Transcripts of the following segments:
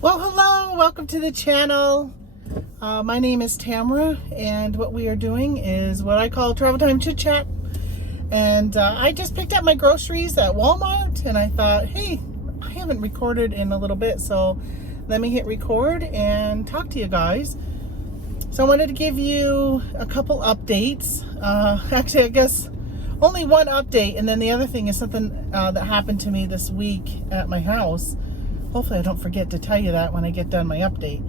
Well, hello, welcome to the channel. My name is Tamara, and what we are doing is what I call Travel Time Chit Chat. And I just picked up my groceries at Walmart, and I thought, hey, I haven't recorded in a little bit, so let me hit record and talk to you guys. So I wanted to give you a couple updates. Actually, I guess only one update, and then the other thing is something that happened to me this week at my house. Hopefully I don't forget to tell you that when I get done my update.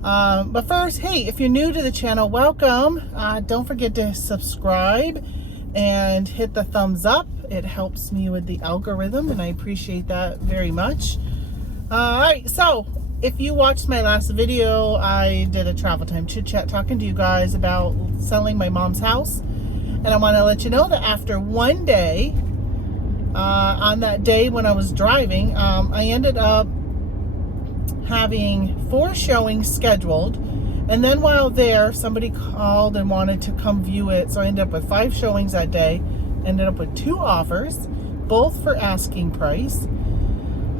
But first, hey, if you're new to the channel, welcome. Don't forget to subscribe and hit the thumbs up. It helps me with the algorithm, and I appreciate that very much. All right, so if you watched my last video, I did a travel time chit chat talking to you guys about selling my mom's house. And I want to let you know that after one day, on that day when I was driving, I ended up having 4 showings scheduled, and then while there somebody called and wanted to come view it, so I ended up with 5 showings that day. Ended up with 2 offers, both for asking price.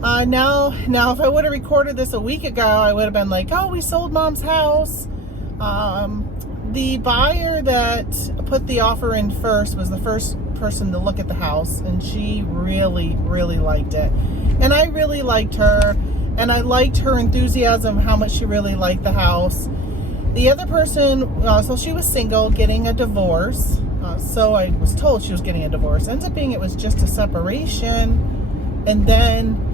Now if I would have recorded this a week ago, I would have been like, oh, we sold mom's house. The buyer that put the offer in first was the first person to look at the house, and she really liked it, and I really liked her, and I liked her enthusiasm, how much she really liked the house. The other person, so she was single, getting a divorce, so I was told she was getting a divorce. Ends up being it was just a separation, and then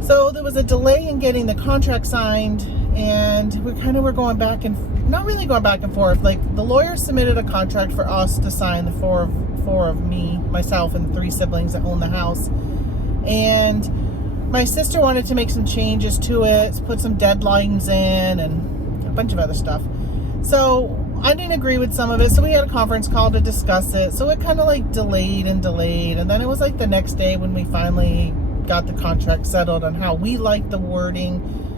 so there was a delay in getting the contract signed, and we kind of were going back and not really going back and forth. Like, the lawyer submitted a contract for us to sign, the four of me, myself, and 3 siblings that own the house. And my sister wanted to make some changes to it, put some deadlines in, and a bunch of other stuff. So I didn't agree with some of it, so we had a conference call to discuss it. So it kind of like delayed, and then it was like the next day when we finally got the contract settled on how we liked the wording.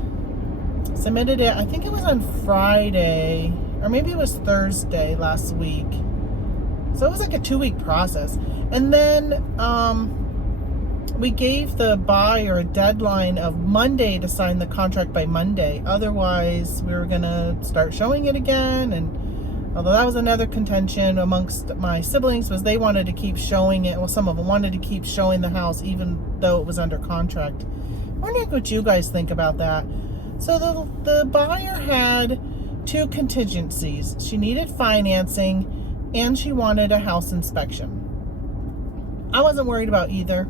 Submitted it, I think it was on Friday, or maybe it was Thursday last week. So it was like a 2-week process. And then we gave the buyer a deadline of Monday to sign the contract by Monday. Otherwise, we were gonna start showing it again. And although that was another contention amongst my siblings, was they wanted to keep showing it. Well, some of them wanted to keep showing the house even though it was under contract. I'm wondering what you guys think about that. So the buyer had 2 contingencies. She needed financing, and she wanted a house inspection. I wasn't worried about either,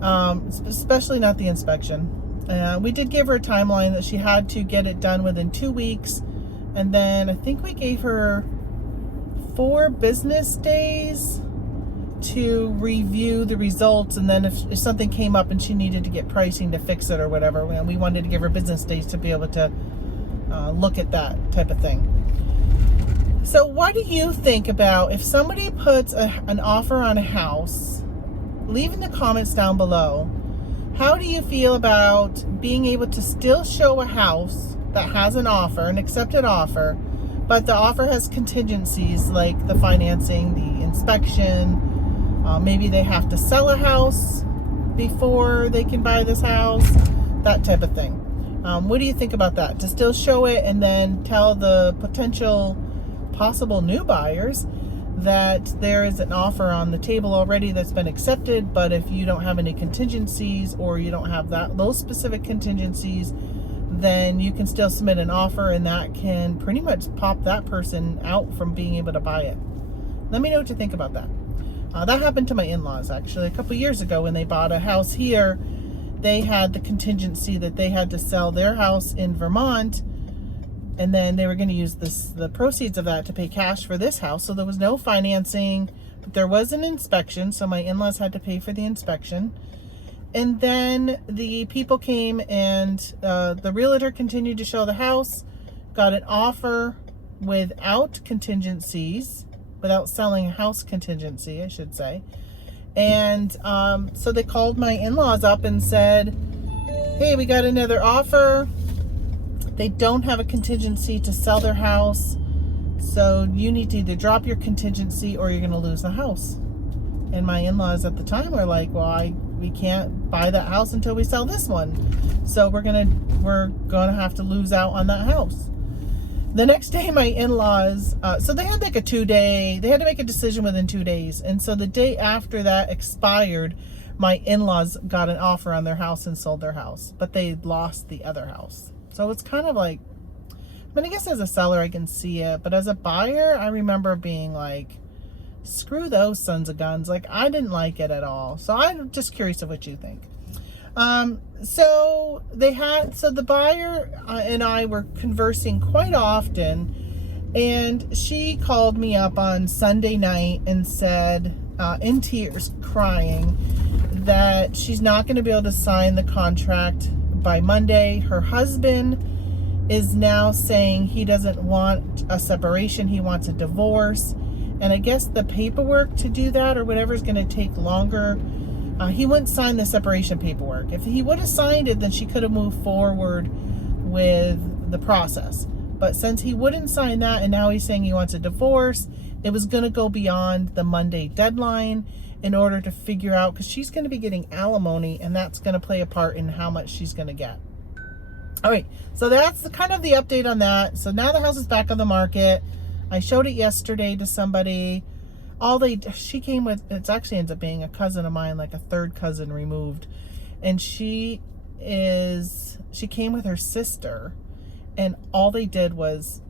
especially not the inspection. We did give her a timeline that she had to get it done within 2 weeks, and then I think we gave her 4 business days to review the results, and then if something came up and she needed to get pricing to fix it or whatever, we wanted to give her business days to be able to look at that type of thing. So what do you think about if somebody puts an offer on a house? Leave in the comments down below. How do you feel about being able to still show a house that has an offer, an accepted offer, but the offer has contingencies like the financing, the inspection, maybe they have to sell a house before they can buy this house, that type of thing. What do you think about that? To still show it and then tell the possible new buyers that there is an offer on the table already that's been accepted, but if you don't have any contingencies, or you don't have those specific contingencies, then you can still submit an offer, and that can pretty much pop that person out from being able to buy it. Let me know what you think about that. That happened to my in-laws actually a couple years ago when they bought a house here. They had the contingency that they had to sell their house in Vermont, and then they were going to use the proceeds of that to pay cash for this house. So there was no financing, but there was an inspection, so my in-laws had to pay for the inspection. And then the people came, and the realtor continued to show the house, got an offer without contingencies, without selling a house contingency, I should say. And so they called my in-laws up and said, hey, we got another offer. They don't have a contingency to sell their house, so you need to either drop your contingency or you're going to lose the house. And my in-laws at the time were like, well, we can't buy that house until we sell this one. So we're gonna have to lose out on that house. The next day, my in-laws, so they had like they had to make a decision within 2 days. And so the day after that expired, my in-laws got an offer on their house and sold their house, but they lost the other house. So it's kind of like, I mean, I guess as a seller, I can see it, but as a buyer, I remember being like, screw those sons of guns. Like, I didn't like it at all. So I'm just curious of what you think. So the buyer and I were conversing quite often, and she called me up on Sunday night and said, in tears, crying, that she's not going to be able to sign the contract by Monday. Her husband is now saying he doesn't want a separation. He wants a divorce. And I guess the paperwork to do that or whatever is going to take longer. He wouldn't sign the separation paperwork. If he would have signed it, then she could have moved forward with the process. But since he wouldn't sign that, and now he's saying he wants a divorce, it was going to go beyond the Monday deadline in order to figure out, because she's going to be getting alimony, and that's going to play a part in how much she's going to get. All right, so that's kind of the update on that. So now the house is back on the market. I showed it yesterday to somebody. She came with, it actually ends up being a cousin of mine, like a third cousin removed. And she came with her sister, and all they did was,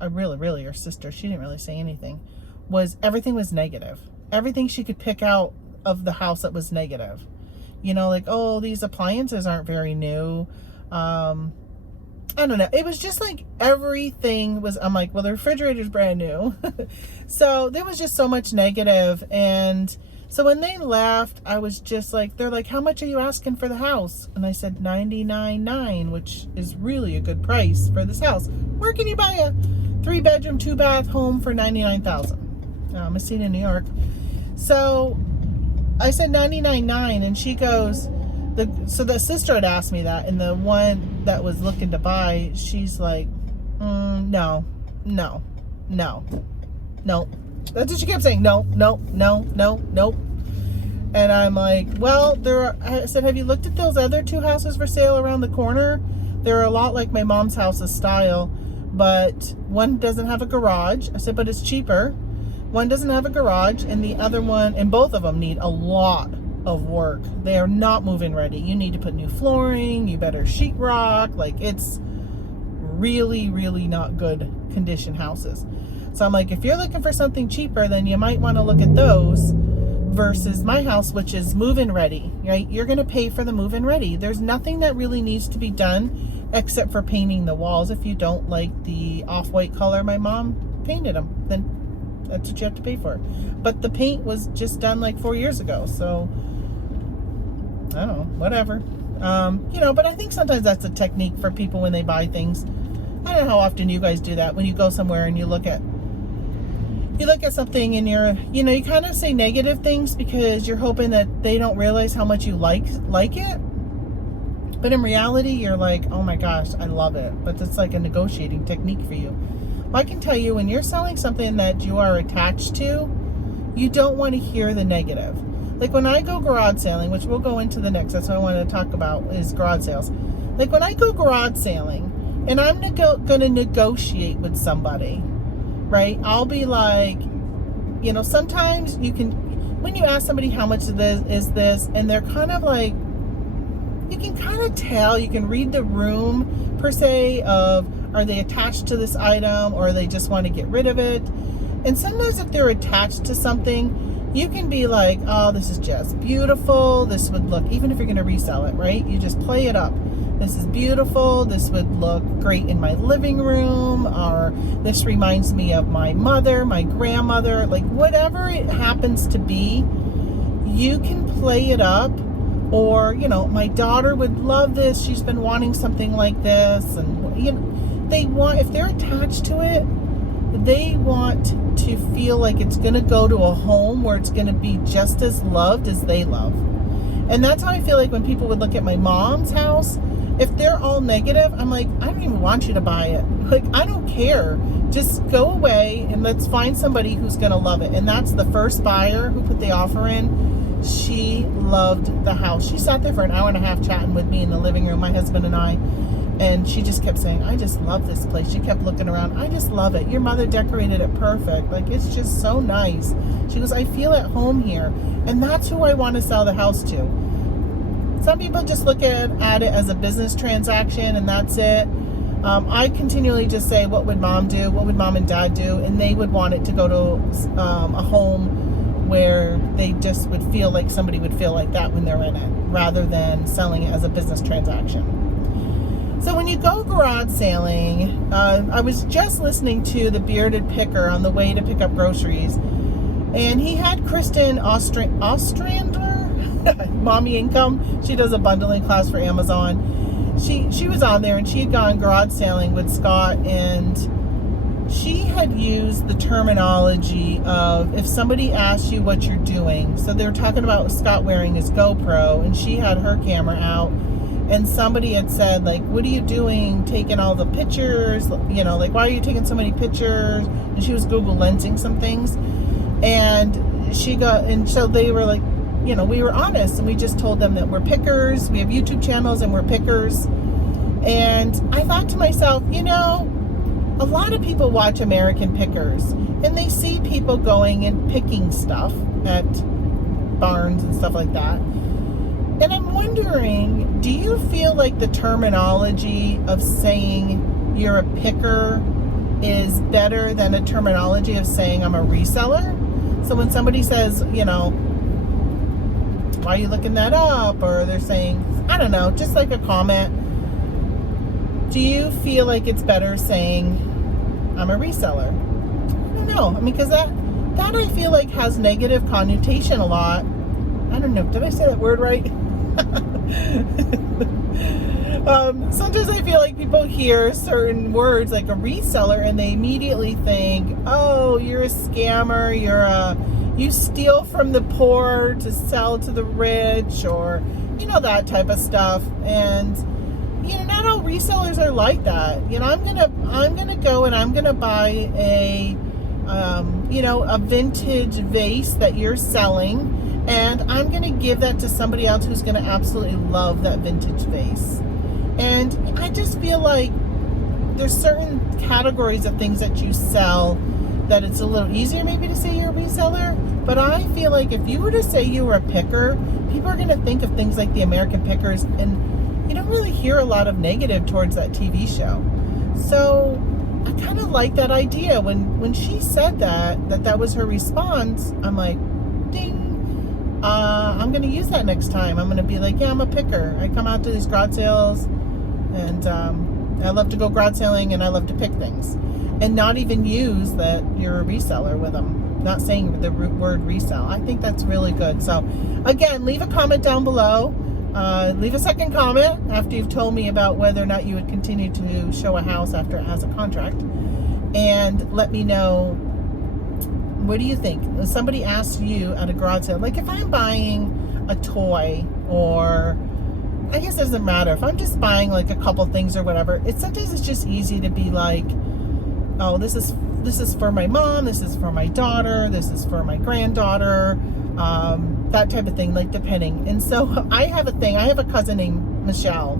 really her sister, she didn't really say anything, was everything was negative. Everything she could pick out of the house that was negative. You know, like, oh, these appliances aren't very new. I don't know. It was just like everything was, I'm like, well, the refrigerator's brand new. So there was just so much negative. And so when they left, I was just like, they're like, how much are you asking for the house? And I said $99,900, which is really a good price for this house. Where can you buy a 3-bedroom, 2-bath home for $99,000? I'm seen in New York. So I said $99,900, and she goes, so the sister had asked me that, and the one that was looking to buy, she's like, no. That's what she kept saying. No. And I'm like, well, I said, have you looked at those other 2 houses for sale around the corner? They're a lot like my mom's house's style, but one doesn't have a garage. I said, but it's cheaper. One doesn't have a garage, and the other one, and both of them need a lot of work. They are not move-in ready. You need to put new flooring, you better sheetrock. Like, it's really, really not good condition houses. So I'm like, if you're looking for something cheaper, then you might want to look at those versus my house, which is move-in ready, right? You're going to pay for the move-in ready. There's nothing that really needs to be done except for painting the walls. If you don't like the off-white color my mom painted them, then that's what you have to pay for. But the paint was just done like 4 years ago, so I don't know, whatever. But I think sometimes that's a technique for people when they buy things. I don't know how often you guys do that when you go somewhere and you look at something and you kind of say negative things because you're hoping that they don't realize how much you like it. But in reality, you're like, oh my gosh, I love it. But it's like a negotiating technique for you. Well, I can tell you, when you're selling something that you are attached to, you don't want to hear the negative. Like when I go garage sailing, which we'll go into the next, that's what I wanted to talk about, is garage sales. Like when I go garage sailing and I'm going to negotiate with somebody, right? I'll be like, sometimes when you ask somebody how much is this, and they're kind of like, you can kind of tell, you can read the room per se of, are they attached to this item or they just want to get rid of it? And sometimes if they're attached to something, you can be like, oh, this is just beautiful. This would look, even if you're going to resell it, right? You just play it up. This is beautiful. This would look great in my living room. Or this reminds me of my mother, my grandmother, like whatever it happens to be, you can play it up. Or, my daughter would love this. She's been wanting something like this. And, if they're attached to it, they want to feel like it's going to go to a home where it's going to be just as loved as they love. And that's how I feel like when people would look at my mom's house, if they're all negative, I'm like, I don't even want you to buy it. Like, I don't care. Just go away and let's find somebody who's going to love it. And that's the first buyer who put the offer in. she loved the house. She sat there for an hour and a half chatting with me in the living room, my husband and I. And she just kept saying, I just love this place. She kept looking around. I just love it. Your mother decorated it perfect. Like, it's just so nice. She goes, I feel at home here. And that's who I want to sell the house to. Some people just look at it as a business transaction and that's it. I continually just say, what would mom do? What would mom and dad do? And they would want it to go to a home where they just would feel like somebody would feel like that when they're in it, rather than selling it as a business transaction. So when you go garage sailing, I was just listening to the Bearded Picker on the way to pick up groceries, and he had Kristen Ostrander, Mommy Income. She does a bundling class for Amazon. She was on there, and she had gone garage sailing with Scott, and she had used the terminology of if somebody asks you what you're doing. So they were talking about Scott wearing his GoPro, and she had her camera out. And somebody had said, like, what are you doing taking all the pictures? You know, like, why are you taking so many pictures? And she was Google Lensing some things. And so they were like, you know, we were honest. And we just told them that we're pickers. We have YouTube channels and we're pickers. And I thought to myself, you know, a lot of people watch American Pickers. And they see people going and picking stuff at barns and stuff like that. And I'm wondering, do you feel like the terminology of saying you're a picker is better than a terminology of saying I'm a reseller? So when somebody says, you know, why are you looking that up? Or they're saying, I don't know, just like a comment. Do you feel like it's better saying I'm a reseller? I don't know. I mean, because that I feel like has negative connotation a lot. I don't know. Did I say that word right? Sometimes I feel like people hear certain words like a reseller and they immediately think, oh, you're a scammer, you steal from the poor to sell to the rich, or, you know, that type of stuff. And, you know, not all resellers are like that. You know, I'm gonna go and I'm gonna buy a vintage vase that you're selling, and I'm going to give that to somebody else who's going to absolutely love that vintage vase. And I just feel like there's certain categories of things that you sell that it's a little easier maybe to say you're a reseller. But I feel like if you were to say you were a picker, people are going to think of things like the American Pickers, and you don't really hear a lot of negative towards that TV show. So I kind of like that idea. When she said that was her response, I'm like, ding. I'm going to use that next time. I'm going to be like, yeah, I'm a picker. I come out to these garage sales, and I love to go garage sailing, and I love to pick things. And not even use that you're a reseller with them. Not saying the word resell. I think that's really good. So, again, leave a comment down below. Leave a second comment after you've told me about whether or not you would continue to show a house after it has a contract. And let me know, what do you think? If somebody asks you at a garage sale, like if I'm buying a toy, or I guess it doesn't matter, if I'm just buying like a couple things or whatever, sometimes it's just easy to be like, oh, this is for my mom, this is for my daughter, this is for my granddaughter, that type of thing, like depending. And so I have a cousin named Michelle,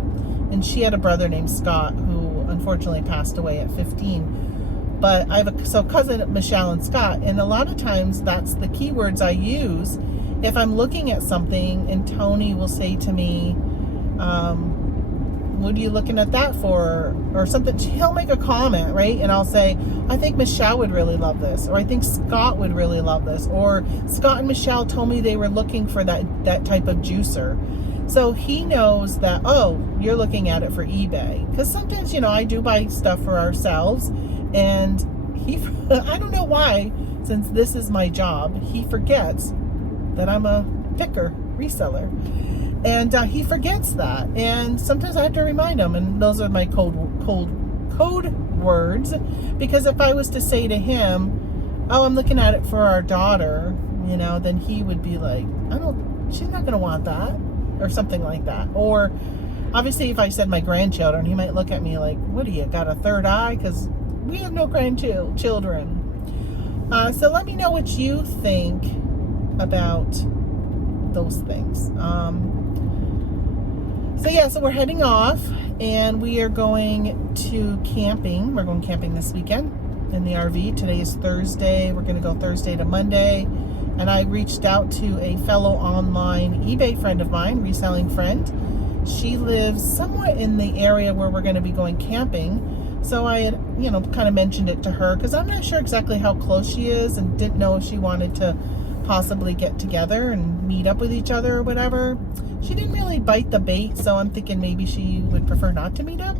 and she had a brother named Scott who unfortunately passed away at 15. But I have cousin Michelle and Scott, and a lot of times that's the keywords I use if I'm looking at something, and Tony will say to me, what are you looking at that for? Or something. He'll make a comment, right? And I'll say, I think Michelle would really love this, or I think Scott would really love this, or Scott and Michelle told me they were looking for that type of juicer. So he knows that, oh, you're looking at it for eBay. Because sometimes, you know, I do buy stuff for ourselves, and I don't know why, since this is my job, he forgets that I'm a picker, reseller. And he forgets that. And sometimes I have to remind him, and those are my code words. Because if I was to say to him, oh, I'm looking at it for our daughter, you know, then he would be like, she's not going to want that, or something like that. Or obviously if I said my grandchildren, he might look at me like, what do you got, a third eye? Because we have no grandchildren. So let me know what you think about those things. So we're heading off, and we are going to camping. We're going camping this weekend in the RV. Today is Thursday. We're going to go Thursday to Monday. And I reached out to a fellow online eBay friend of mine, reselling friend. She lives somewhere in the area where we're going to be going camping. So I had, kind of mentioned it to her because I'm not sure exactly how close she is and didn't know if she wanted to possibly get together and meet up with each other or whatever. She didn't really bite the bait, so I'm thinking maybe she would prefer not to meet up.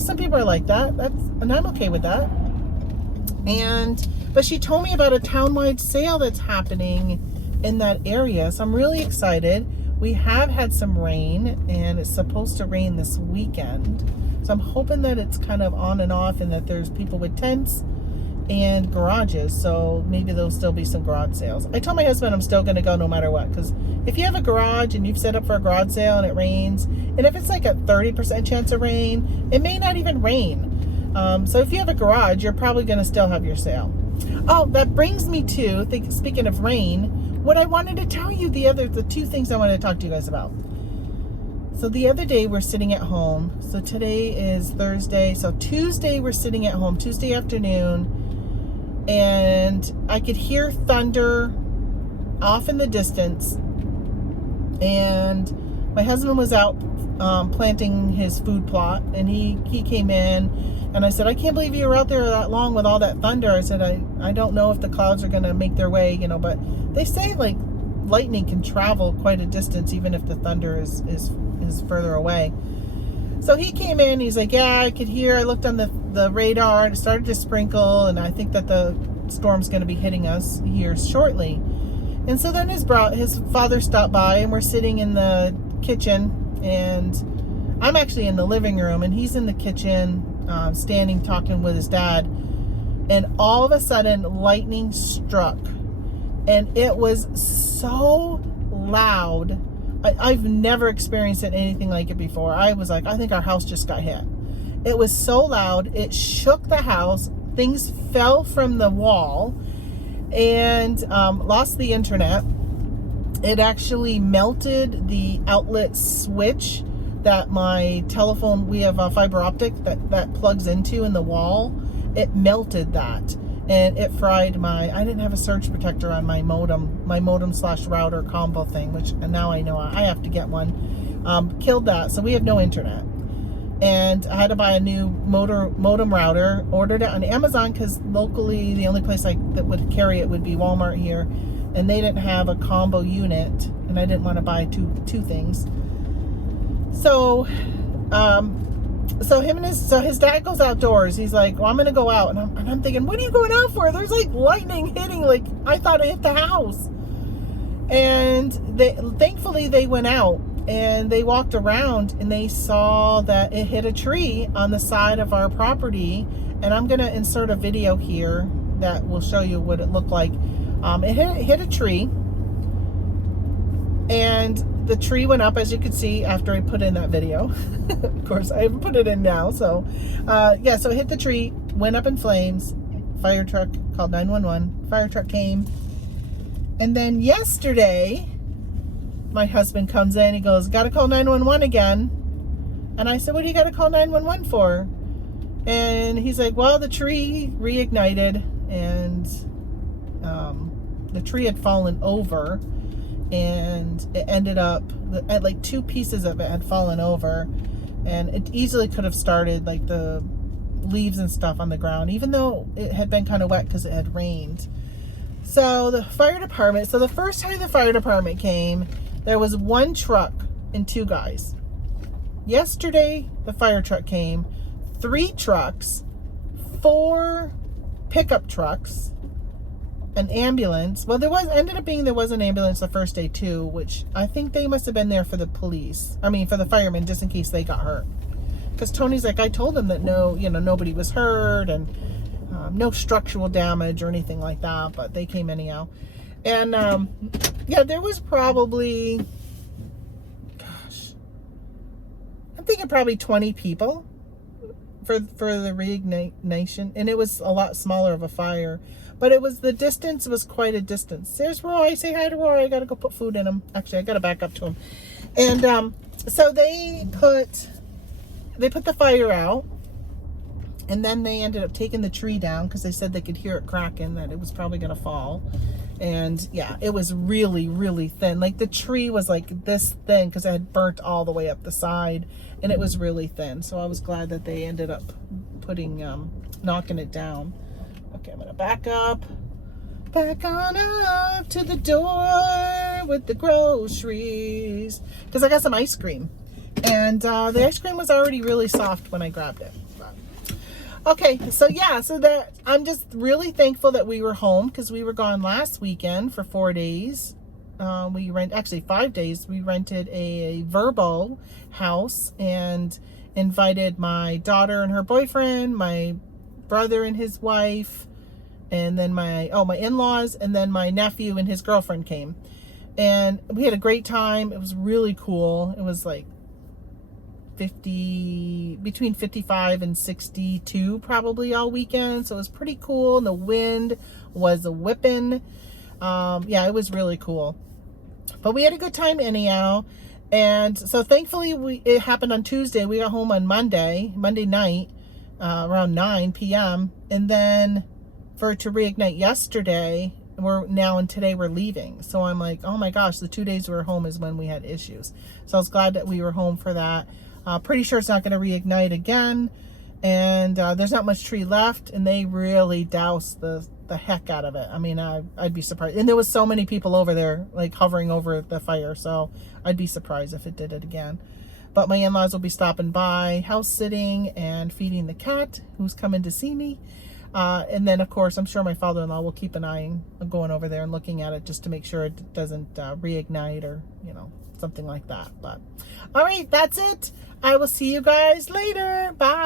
Some people are like that. And I'm okay with that. But she told me about a town-wide sale that's happening in that area, so I'm really excited. We have had some rain, and it's supposed to rain this weekend. So I'm hoping that it's kind of on and off and that there's people with tents and garages. So maybe there'll still be some garage sales. I told my husband I'm still going to go no matter what. Because if you have a garage and you've set up for a garage sale and it rains, and if it's like a 30% chance of rain, it may not even rain. So if you have a garage, you're probably going to still have your sale. Oh, that brings me to, speaking of rain, what I wanted to tell you, the two things I wanted to talk to you guys about. So the other day we're sitting at home. So today is Thursday. So Tuesday we're sitting at home, Tuesday afternoon, and I could hear thunder off in the distance. And my husband was out planting his food plot, and he came in, and I said, I can't believe you were out there that long with all that thunder. I said, I don't know if the clouds are going to make their way, but they say like lightning can travel quite a distance even if the thunder is further away. So he came in, he's like, yeah, I could hear, I looked on the radar, and it started to sprinkle, and I think that the storm's going to be hitting us here shortly. And so then his father stopped by, and we're sitting in the kitchen, and I'm actually in the living room, and he's in the kitchen, standing talking with his dad, and all of a sudden lightning struck, and it was so loud. I've never experienced anything like it before. I was like, I think our house just got hit. It was so loud, it shook the house, things fell from the wall, and lost the internet. It actually melted the outlet switch that my telephone, we have a fiber optic that plugs into in the wall. It melted that, and it fried I didn't have a surge protector on my modem/router combo thing, which now I know I have to get one. Killed that, so we have no internet. And I had to buy a new modem router, ordered it on Amazon, because locally the only place that would carry it would be Walmart here, and they didn't have a combo unit, and I didn't want to buy two things. So his dad goes outdoors. He's like, well, I'm going to go out. And I'm thinking, what are you going out for? There's like lightning hitting. Like, I thought it hit the house. And thankfully they went out and they walked around, and they saw that it hit a tree on the side of our property. And I'm going to insert a video here that will show you what it looked like. It hit a tree, and the tree went up, as you could see, after I put in that video. Of course, I haven't put it in now. So, so it hit the tree, went up in flames. Fire truck called 911. Fire truck came. And then yesterday, my husband comes in. He goes, got to call 911 again. And I said, what do you got to call 911 for? And he's like, well, the tree reignited, and the tree had fallen over. And it ended up, like 2 pieces of it had fallen over, and it easily could have started like the leaves and stuff on the ground, even though it had been kind of wet because it had rained. So the first time the fire department came, there was 1 truck and 2 guys. Yesterday, the fire truck came, 3 trucks, 4 pickup trucks, an ambulance. Well, there was an ambulance the first day too, which I think they must have been there for the for the firemen, just in case they got hurt. Because Tony's like, I told them that nobody was hurt, and no structural damage or anything like that, but they came anyhow. And there was probably, I'm thinking probably 20 people for the reignition, and it was a lot smaller of a fire, but the distance was quite a distance. There's Roy. Say hi to Roy. I gotta go put food in him. Actually, I gotta back up to him. And so they put the fire out, and then they ended up taking the tree down because they said they could hear it cracking, that it was probably gonna fall. And yeah, it was really, really thin. Like the tree was like this thin because it had burnt all the way up the side, and it was really thin. So I was glad that they ended up knocking it down. Okay, I'm gonna back on up to the door with the groceries because I got some ice cream, and the ice cream was already really soft when I grabbed it. Okay, so yeah, that I'm just really thankful that we were home because we were gone last weekend for 4 days. Actually 5 days. We rented a Verbo house and invited my daughter and her boyfriend, my brother and his wife, and then my in-laws, and then my nephew and his girlfriend came. And we had a great time. It was really cool. It was like between 55 and 62 probably all weekend, so it was pretty cool, and the wind was a whipping. Yeah, it was really cool, but we had a good time anyhow. And so thankfully it happened on Tuesday. We got home on Monday night, around 9 p.m. and then for it to reignite yesterday. Today we're leaving, so I'm like, oh my gosh, the 2 days we were home is when we had issues. So I was glad that we were home for that. Pretty sure it's not going to reignite again, and there's not much tree left, and they really doused the heck out of it. I mean, I'd be surprised. And there was so many people over there, like hovering over the fire, so I'd be surprised if it did it again. But my in-laws will be stopping by, house sitting and feeding the cat who's coming to see me. And then, of course, I'm sure my father-in-law will keep an eye going over there and looking at it just to make sure it doesn't reignite or, something like that. But all right, that's it. I will see you guys later. Bye.